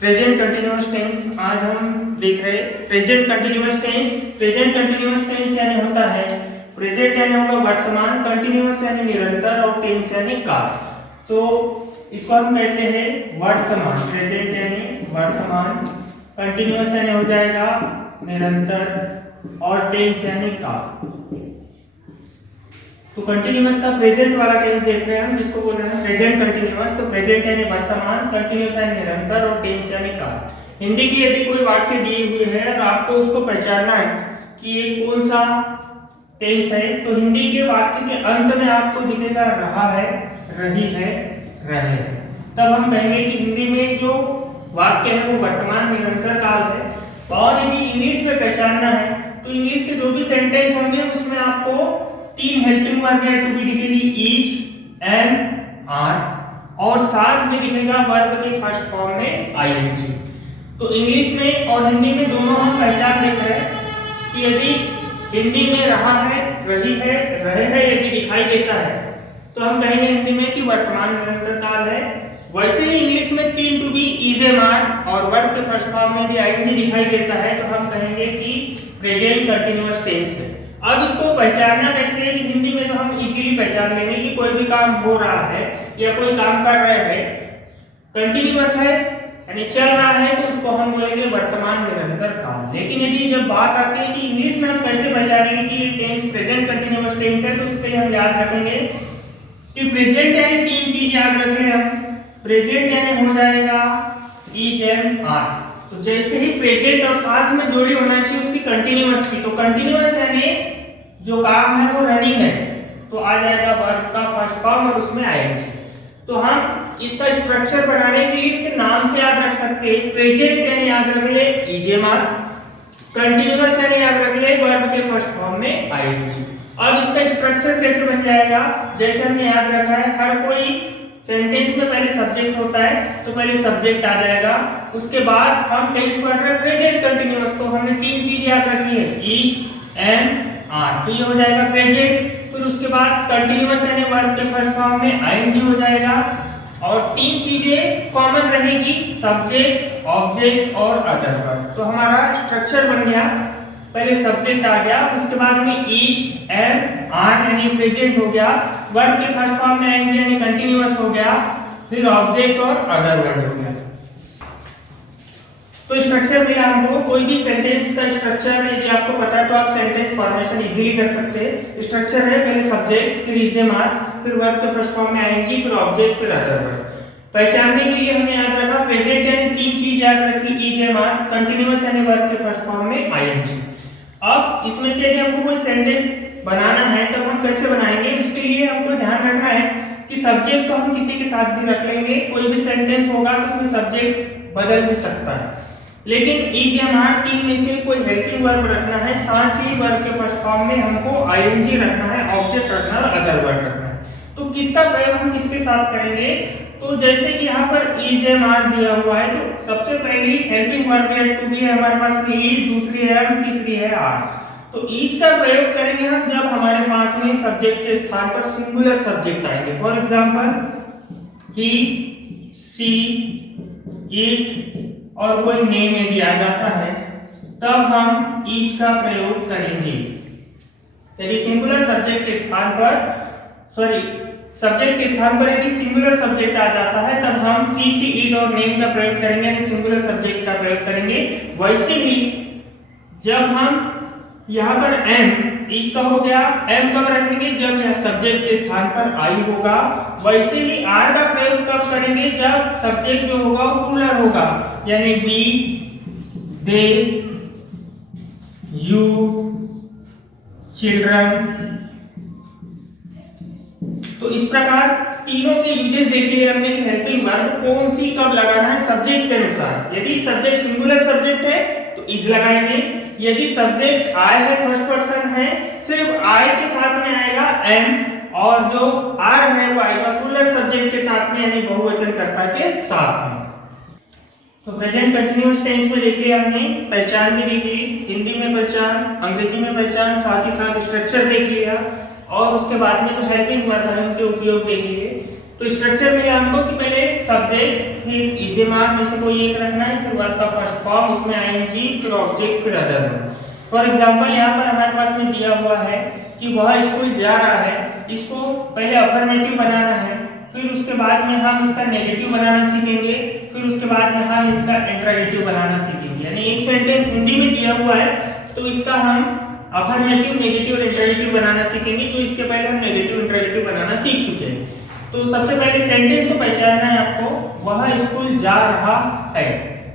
Present continuous tense आज हम देख रहे हैं present continuous tense. Present continuous tense यानी होता है प्रेजेंट यानी होगा वर्तमान, कंटिन्यूअस यानी निरंतर और टेंस यानी काल। तो इसको हम कहते हैं वर्तमान। प्रेजेंट यानी वर्तमान, कंटिन्यूअस यानी हो जाएगा निरंतर और टेंस यानी काल। तो कंटिन्यूअस का प्रेजेंट वाला टेंस देख रहे हैं हम, जिसको बोल रहे हैं प्रेजेंट कंटिन्यूअस। तो प्रेजेंट यानी वर्तमान, कंटिन्यूअस यानी निरंतर और टेंस यानी काल। हिंदी की यदि कोई वाक्य दिए हुए है और आपको उसको पहचानना है कि ये कौन सा टेंस है, तो हिंदी के वाक्य के अंत में आपको दिखेगा रहा है, रही है, रहे। तब हम कहेंगे कि हिंदी में जो वाक्य है वो वर्तमान, निरंतर, काल है। और यदि इंग्लिश में पहचानना है तो इंग्लिश के जो भी सेंटेंस होंगे उसमें आपको तीन हेल्पिंग वर्ब या टू बी दिखेगी, इज, एम, आर, और साथ में दिखेगा वर्ब के फर्स्ट फॉर्म में आईएनजी। तो इंग्लिश में और हिंदी में दोनों हम पहचान देख रहे हैं कि यदि हिंदी में रहा है, रही है, रहे हैं यदि दिखाई देता है तो हम कहेंगे हिंदी में कि वर्तमान, निरंतर, काल है। वैसे ही इंग्लिश में तीन to be, is, am, are और वर्ब के फर्स्ट फॉर्म में यदि आईएनजी दिखाई देता है तो हम कहेंगे कि प्रेजेंट कंटिन्यूअस टेंस है। अब इसको पहचानना कैसे है कि हिंदी में तो हम इजीली पहचान लेंगे कि कोई भी काम हो रहा है या कोई काम कर रहे हैं, कंटिन्यूअस है यानी चल रहा है, तो उसको हम बोलेंगे वर्तमान, निरंतर, काल। लेकिन यदि जब बात आती है कि इंग्लिश में हम कैसे पहचानेंगे कि ये टेंस प्रेजेंट कंटिन्यूअस टेंस है, तो उसके लिए हम याद रखेंगे कि प्रेजेंट यानी तीन चीज याद रख लें हम। प्रेजेंट यानी हो जाएगा इज, एम, आर। तो जैसे ही प्रेजेंट और साथ में जोड़ी होना चाहिए उसकी कंटिन्यूअस की, तो कंटिन्यूअस यानी जो काम है वो रनिंग है, तो आ जाएगा वर्ब का फर्स्ट फॉर्म और उसमें आईएनजी। तो हम इसका स्ट्रक्चर बनाने के लिए इसके नाम से याद रख सकते हैं। प्रेजेंट यानी याद रख ले इज, एम, आर, कंटिन्यूअस यानी याद रख ले वर्ब के फर्स्ट फॉर्म में आईएनजी। अब इसका स्ट्रक्चर कैसे बन जाएगा, जैसे हमने याद रखा है हर कोई सेंटेंस में पहले सब्जेक्ट होता है, तो पहले सब्जेक्ट आ जाएगा, उसके बाद हम टेंस पढ़ रहे हैं प्रेजेंट कंटिन्यूअस, तो हमने तीन चीज याद रखी है, इज, एम, आर, तो ये हो जाएगा प्रेजेंट। फिर उसके बाद कंटिन्यूअस यानी वर्ब के फर्स्ट फॉर्म में आईएनजी हो जाएगा, और तीन चीजें कॉमन रहेगी, सब्जेक्ट, ऑब्जेक्ट और अदर वर्ब। तो हमारा स्ट्रक्चर बन गया, पहले सब्जेक्ट आ गया, उसके बाद में इज, एम, आर यानी प्रेजेंट हो गया, वर्ब के फर्स्ट फॉर्म में आएंगे यानी कंटिन्यूअस हो गया, फिर ऑब्जेक्ट और अदर वर्ड हो गया। तो स्ट्रक्चर मिला हमको। कोई भी सेंटेंस का स्ट्रक्चर यदि आपको पता है तो आप सेंटेंस फॉर्मेशन इजीली कर सकते हैं। स्ट्रक्चर है पहले सब्जेक्ट, फिर इज, एम, आर, फिर वर्ब के फर्स्ट फॉर्म में आईएनजी, फिर ऑब्जेक्ट, फिर अदर वर्ड। पहचानने के लिए हमने याद रखा प्रेजेंट यानी तीन चीज याद रखी, इज, एम, आर, कंटिन्यूअस यानी वर्ब के फर्स्ट फॉर्म में आईएनजी। अब इसमें से यदि हमको कोई सेंटेंस बनाना है तब हम कैसे बनाएंगे, उसके लिए हमको ध्यान रखना है कि सब्जेक्ट तो हम किसी के साथ भी रख लेंगे, कोई भी सेंटेंस होगा तो उसमें सब्जेक्ट बदल भी सकता है, लेकिन इज, एम, आर तीन में से कोई हेल्पिंग वर्ब रखना है, साथ ही वर्ब के फर्स्ट फॉर्म में हमको आईएनजी रखना है, ऑब्जेक्ट रखना है और अदर वर्ड रखना है। तो किसका प्रयोग हम किसके साथ करेंगे, तो जैसे कि यहाँ पर इज, एम, आर दिया हुआ है, तो सबसे पहली हेल्पिंग वर्ब है टू बी है हमारे पास में इज, दूसरी है एम, तीसरी है आर। तो इज का प्रयोग करेंगे हम जब हमारे पास में सब्जेक्ट के स्थान पर सिंगुलर सब्जेक्ट आएंगे। For example he, she, it और कोई नेम यदि आ जाता है तब हम इज का प्रयोग करेंगे। यदि सिंगुलर सब्जेक्ट के स्थान पर सब्जेक्ट के स्थान पर यदि सिंगुलर सब्जेक्ट आ जाता है तब हम ही, सी, इट और नेम का प्रयोग करेंगे, यानी सिंगुलर सब्जेक्ट का प्रयोग करेंगे। वैसे ही जब हम यहाँ पर एम, इज का हो गया, एम कब रखेंगे जब यह सब्जेक्ट के स्थान पर आई होगा। वैसे ही आर का प्रयोग कब करेंगे जब सब्जेक्ट जो होगा वो प्लूरल होगा, यानी वी, दे, यू, चिल्ड्रन। तो इस प्रकार तीनों के यूजेस देख लिए हमने कि हेल्पिंग वर्ब कौन सी कब लगाना है सब्जेक्ट के अनुसार। यदि सब्जेक्ट सिंगुलर सब्जेक्ट है तो इज लगाएंगे, यदि सब्जेक्ट आई है, फर्स्ट पर्सन है, सिर्फ आई के साथ में आएगा एम, और जो आर है वो आएगा प्लूरल सब्जेक्ट के साथ में यानी बहुवचन कर्ता के साथ में। तो प्रेजेंट कंटिन्यूअस टेंस में देख लिया हमने, पहचान भी देख ली, हिंदी में पहचान, अंग्रेजी में पहचान, साथ ही साथ स्ट्रक्चर देख लिया, और उसके बाद में जो हेल्पिंग वर्ब है उनके उपयोग देख लिए। तो स्ट्रक्चर मिला हमको कि पहले सब्जेक्ट, फिर इजेमार में से कोई एक रखना है, फिर वर्ब का फर्स्ट फॉर्म, उसमें आईएनजी, फिर ऑब्जेक्ट, फिर अदर। फॉर एग्जांपल यहाँ पर हमारे पास में दिया हुआ है कि वह स्कूल जा रहा है, इसको पहले अफर्मेटिव बनाना है, फिर उसके बाद में हम इसका नेगेटिव बनाना सीखेंगे, फिर उसके बाद में हम इसका इंट्रोगेटिव बनाना सीखेंगे। यानी एक सेंटेंस हिंदी में दिया हुआ है तो इसका हम अफर्मेटिव, नेगेटिव और इंट्रोगेटिव बनाना सीखेंगे। तो इसके पहले हम नेगेटिव, इंट्रोगेटिव बनाना सीख चुके हैं। तो सबसे पहले सेंटेंस को पहचानना है आपको, वह स्कूल जा रहा है,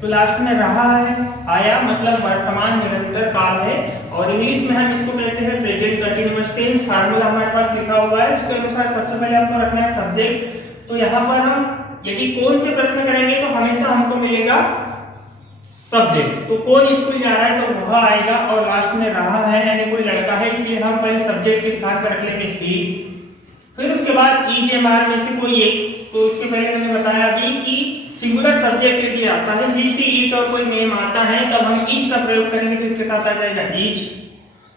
तो लास्ट में रहा है, आया मतलब वर्तमान निरंतर काल है, और इंग्लिश में हम इसको कहते हैं प्रेजेंट कंटीन्यूअस टेंस। फार्मूला हमारे पास लिखा हुआ है, उसके अनुसार सबसे पहले हमको रखना है सब्जेक्ट। तो यहाँ पर हम यदि कौन से प्रश्न करेंगे तो हमेशा हमको मिलेगा सब्जेक्ट। तो कौन स्कूल जा रहा है तो वह आएगा, और लास्ट में रहा है यानी कोई लड़का है, इसलिए हम पहले सब्जेक्ट के स्थान पर रख लेंगे ही। फिर उसके बाद ईजेमार में से कोई एक, तो इसके पहले मैंने बताया अभी कि सिंगुलर सब्जेक्ट यदि आता है, ही, सी, इट और कोई नेम आता है तब हम ईच का प्रयोग करेंगे, तो इसके साथ आ जाएगा ईच।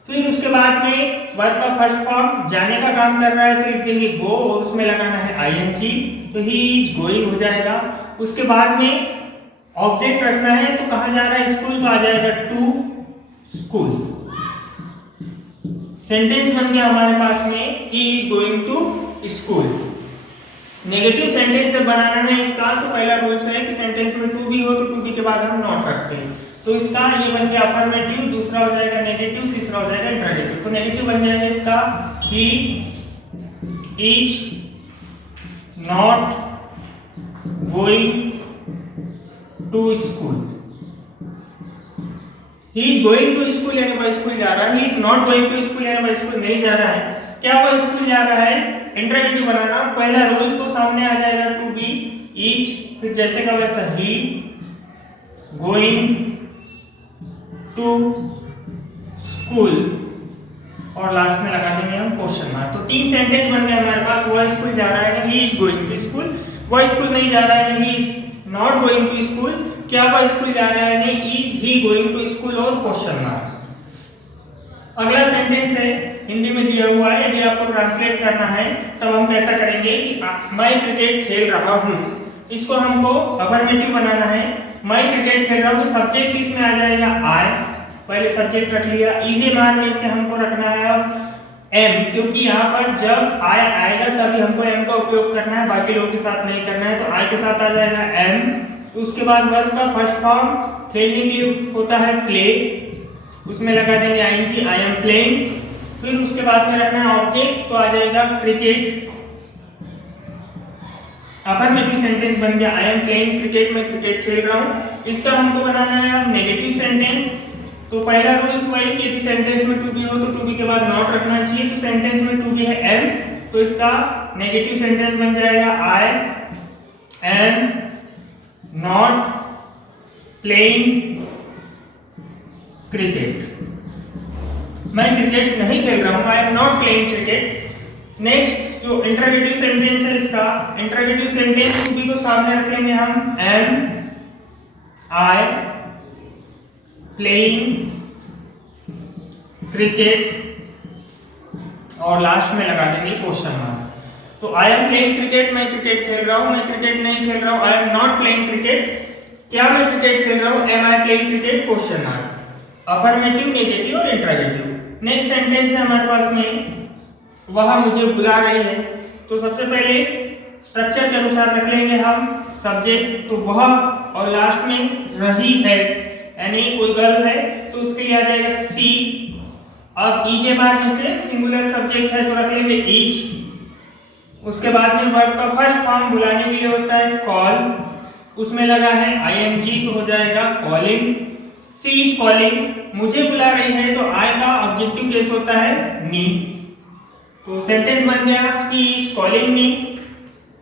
फिर उसके बाद में वर्ब का फर्स्ट फॉर्म जाने का काम कर रहा है तो लिख देंगे गो, और उसमें लगाना है आईएनजी, तो ही इज गोइंग हो जाएगा। उसके बाद में ऑब्जेक्ट रखना है, तो कहाँ जा रहा है स्कूल, तो आ जाएगा टू स्कूल। सेंटेंस बन गया हमारे पास में he is going to school. Negative sentence जब बनाना है इसका, तो पहला रूल्स है कि सेंटेंस में टू बी हो तो टू बी के बाद हम नॉट रखते हैं। तो इसका ये बन गया अफर्मेटिव, दूसरा हो जाएगा नेगेटिव, तीसरा हो जाएगा इंट्रोगेटिव। तो नेगेटिव बन जाएगा इसका he is not going to school. He is going to school यानी वह स्कूल जा रहा है, he is not going to school यानी वह स्कूल नहीं जा रहा है। क्या वह स्कूल जा रहा है, इंट्रोगेटिव बनाना पहला रूल, तो सामने आ जाएगा टू बी इज, फिर जैसे का वैसा ही गोइंग टू स्कूल, और लास्ट में लगा देंगे हम क्वेश्चन मार्क। तो तीन सेंटेंस बन गए हमारे पास, वह स्कूल जा रहा है he is going to school, वह स्कूल नहीं जा रहा है he is not going to school, क्या वह स्कूल जा रहा है नहीं is he going to school, और क्वेश्चन मार्क। अगला सेंटेंस है हिंदी में दिया हुआ है, यदि आपको ट्रांसलेट करना है तब हम कैसा करेंगे कि मैं क्रिकेट खेल रहा हूँ, इसको हमको अफर्मेटिव बनाना है। मैं क्रिकेट खेल रहा हूँ तो सब्जेक्ट इसमें आ जाएगा आई, पहले सब्जेक्ट रख लिया। इजेमार में से हमको रखना है अब एम, क्योंकि यहाँ पर जब आई आएगा तभी हमको एम का उपयोग करना है, बाकी लोगों के साथ नहीं करना है। तो आई के साथ आ जाएगा एम। उसके बाद वर्ब का फर्स्ट फॉर्म खेलने के लिए होता है प्ले, उसमें लगा देंगे आईएनजी, आई एम प्लेइंग। फिर उसके बाद में रखना है ऑब्जेक्ट, तो आ जाएगा क्रिकेट। अफर्मेटिव सेंटेंस बन गया आई एम प्लेइंग क्रिकेट, मैं क्रिकेट खेल रहा हूँ। इसका हमको बनाना है अब नेगेटिव सेंटेंस। तो पहला रूल्स वही कि यदि सेंटेंस में टू बी हो तो टू बी के बाद नॉट रखना चाहिए। तो सेंटेंस में टू बी है एम, तो इसका नेगेटिव सेंटेंस बन जाएगा आई एम नॉट प्लेइंग क्रिकेट, मैं क्रिकेट नहीं खेल रहा हूं, I am not playing cricket. Next जो इंट्रोगेटिव सेंटेंस है, इसका इंट्रोगेटिव सेंटेंस टू बी को सामने रख लेंगे हम एम आई प्लेइंग क्रिकेट, और लास्ट में लगा देंगे क्वेश्चन मार्क। तो आई एम प्लेइंग क्रिकेट, मैं क्रिकेट खेल रहा हूं, मैं क्रिकेट नहीं खेल रहा हूं, I am not playing cricket, क्या मैं क्रिकेट खेल रहा हूं, am I playing cricket, question mark. Affirmative, negative और इंट्रोगेटिव। नेक्स्ट सेंटेंस है हमारे पास में वह मुझे बुला रही है। तो सबसे पहले स्ट्रक्चर के अनुसार रख लेंगे हम सब्जेक्ट, तो वह, और लास्ट में रही है यानी कोई गर्ल है तो उसके लिए आ जाएगा सी। अब ईजेमार में से सिंगुलर सब्जेक्ट है तो रख लेंगे ईच। उसके बाद में वर्ब का फर्स्ट फॉर्म बुलाने के लिए होता है कॉल, उसमें लगा है आईएनजी तो हो जाएगा कॉलिंग। सी इज कॉलिंग, मुझे बुला रही है तो आई का ऑब्जेक्टिव केस होता है मी। तो सेंटेंस बन गया ही इज कॉलिंग मी।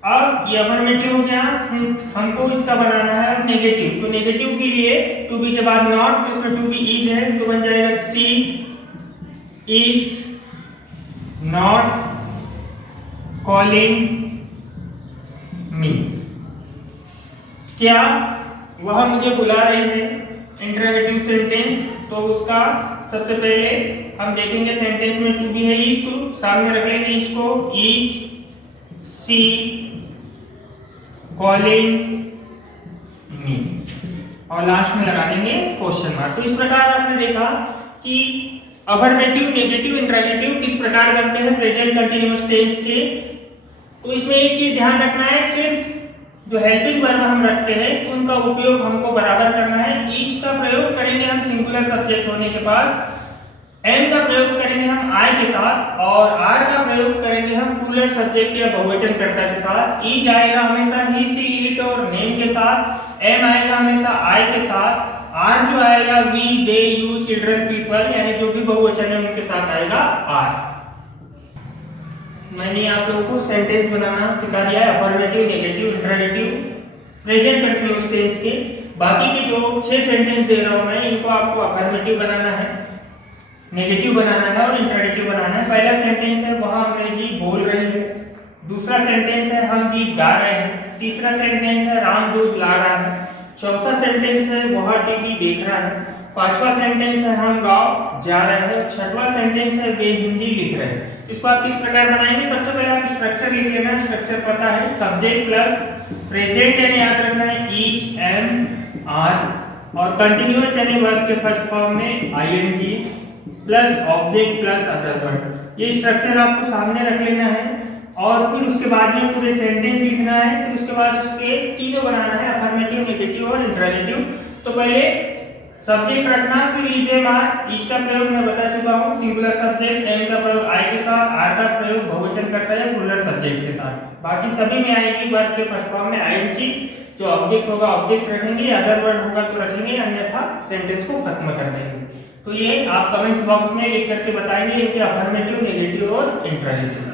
अब ये अफर्मेटिव हो गया, हमको इसका बनाना है नेगेटिव। तो नेगेटिव के लिए टू बी के बाद नॉट, तो इसमें टू बी इज है तो बन जाएगा सी इज नॉट कॉलिंग मी। क्या वह मुझे बुला रही है, इंट्रोगेटिव सेंटेंस। तो उसका सबसे पहले हम देखेंगे सेंटेंस में टू बी है इज, तो सामने रख लेंगे इसको इज सी कॉलिंग मी, और लास्ट में लगा देंगे क्वेश्चन मार्क। तो इस प्रकार आपने देखा कि अफर्मेटिव, नेगेटिव, इंट्रोगेटिव किस प्रकार बनते हैं प्रेजेंट कंटीन्यूअस टेंस के। तो इसमें एक चीज ध्यान रखना है, सिर्फ जो हेल्पिंग वर्ब हम रखते हैं तो उनका उपयोग हमको बराबर करना है। ईच का प्रयोग करेंगे हम सिंगुलर सब्जेक्ट होने के पास, एम का प्रयोग करेंगे हम आई के साथ, और आर का प्रयोग करेंगे हम प्लूरल सब्जेक्ट या बहुवचन कर्ता के साथ। ईच आएगा हमेशा ही, सी, इट और नेम के साथ, एम आएगा हमेशा आई के साथ, आर जो आएगा we, they, you, children, people, यानी जो भी बहुवचन है उनके साथ आएगा आर। मैंने आप लोगों को सेंटेंस बनाना सिखा दिया है affirmative, negative, interrogative, present continuous tense के। बाकी के जो 6 सेंटेंस दे रहा हूं मैं, इनको आपको अफर्मेटिव बनाना है, नेगेटिव बनाना है और इंट्रोगेटिव बनाना है। पहला सेंटेंस है वह अंग्रेजी बोल रही है, दूसरा सेंटेंस है हम गीत गा रहे हैं, तीसरा सेंटेंस है राम दूध ला रहा है, चौथा सेंटेंस है वह टीवी देख रहा है, पांचवा सेंटेंस है हम गांव जा रहे हैं, छठवां सेंटेंस है वे हिंदी लिख रहे हैं। इसको आप किस प्रकार बनाएंगे, सबसे पहले आप स्ट्रक्चर लिख लेना। स्ट्रक्चर पता है, सब्जेक्ट प्लस प्रेजेंट यानी याद रखना है ईच, एम, आर, और कंटीन्यूअस यानी वर्ब के फर्स्ट फॉर्म में ING plus object plus other word. ये स्ट्रक्चर आपको सामने रख लेना है और फिर उसके बाद ये पूरे सेंटेंस लिखना है। फिर उसके बाद उसके तीनों बनाना है, अफर्मेटिव, नेगेटिव और इंट्रोगेटिव। तो पहले सब्जेक्ट रखना, फिर इज, एम, आर। ईच का प्रयोग मैं बता चुका हूँ सिंगुलर सब्जेक्ट, एम का प्रयोग आई के साथ, आर का प्रयोग बहुवचन करता है प्लूरल सब्जेक्ट के साथ। बाकी सभी में आएगी वर्ब के फर्स्ट फॉर्म में आईएनजी। जो ऑब्जेक्ट होगा ऑब्जेक्ट रखेंगे, अदर वर्ड होगा तो रखेंगे, अन्यथा सेंटेंस को खत्म कर देंगे। तो ये आप कमेंट्स बॉक्स में लिख करके बताएंगे इनके अफर्मेटिव, नेगेटिव और इंट्रोगेटिव।